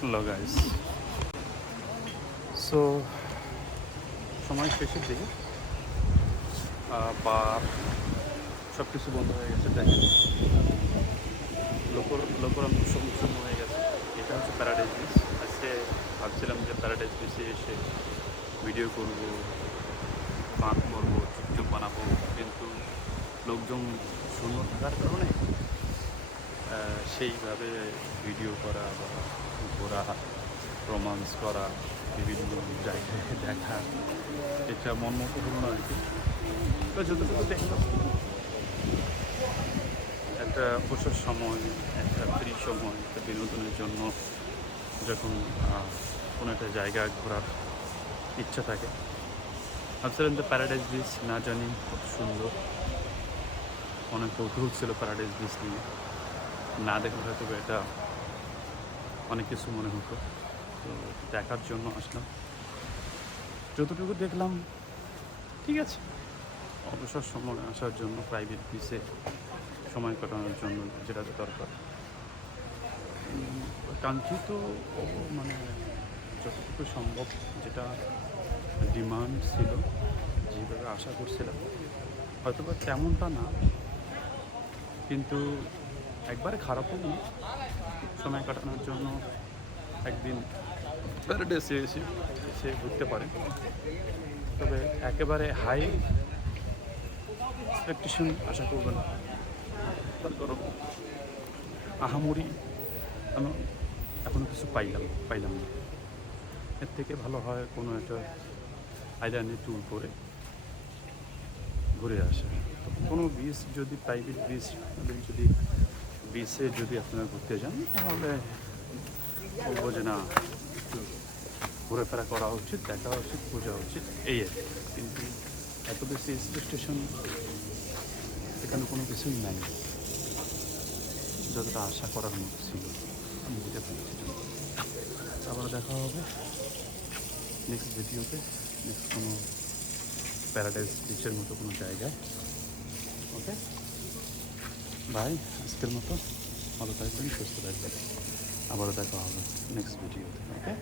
Hello guys, so সময় শেষের দিকে বার সব কিছু বন্ধ হয়ে গেছে। দেখেন লোকরঞ্জন শূন্য হয়ে গেছে। এটা হচ্ছে প্যারাডাইস বিচ। আজকে ভাবছিলাম যে প্যারাডাইস বিচে এসে ভিডিও করব, পান করবো, চুপচুপ বানাবো, কিন্তু লোকজন শূন্য থাকার কারণে সেইভাবে ভিডিও করা বা ঘোরা, রোমান্স করা, বিভিন্ন জায়গায় দেখা, এটা মন মতো হলো না আর কি। তো যতটুকু দেখলাম, একটা অবসর সময়, একটা ফ্রি সময়, একটা বিনোদনের জন্য যখন কোনো একটা জায়গা ঘোরার ইচ্ছা থাকে, ভাবছিলাম যে প্যারাডাইস বিচ না জানি কত সুন্দর, অনেক কৌতূহল ছিল প্যারাডাইস বিচ নিয়ে। না দেখলে হয়তো এটা অনেক কিছু মনে হতো। তো দেখার জন্য আসলাম, যতটুকু দেখলাম ঠিক আছে। অবসর সময় আসার জন্য, প্রাইভেট বিচে সময় কাটানোর জন্য যেটা দরকার, কাঙ্ক্ষিত মানে যতটুকু সম্ভব, যেটা ডিমান্ড ছিল, যেভাবে আশা করছিলাম, হয়তো বা তেমনটা না, কিন্তু একবারে খারাপও না। সময় কাটানোর জন্য একদিন প্যারাডাইসে এসে ঘুরতে পারে, তবে একেবারে হাই এক্সপেকটেশন আশা করবেন না। তার কারণ আহামরি আমি এখনও কিছু পাইলাম না। এর থেকে ভালো হয় কোনো একটা আইল্যান্ডে ট্যুর করে ঘুরে আসা। কোনো বিচ যদি প্রাইভেট বিচ, যদি বিচে যদি আপনারা ঘুরতে যান, তাহলে বলবো যে না, একটু ঘোরাফেরা করা উচিত, দেখা উচিত, বোঝা উচিত, এই আর কি। কিন্তু এত বেশি এক্সপেকটেশন এখানে কোনো কিছুই নাই, যতটা আশা করার মতো ছিল। আমি বুঝতে পারছি। আবার দেখা হবে নেক্সট ভিডিওতে, নেক্সট কোনো প্যারাডাইস বিচের মতো কোনো জায়গায়। ওকে, বাই। আজকের মতো ভালো থাকবেন, সুস্থ থাকবেন। আবারও দেখা হবে নেক্সট ভিডিওতে। ওকে।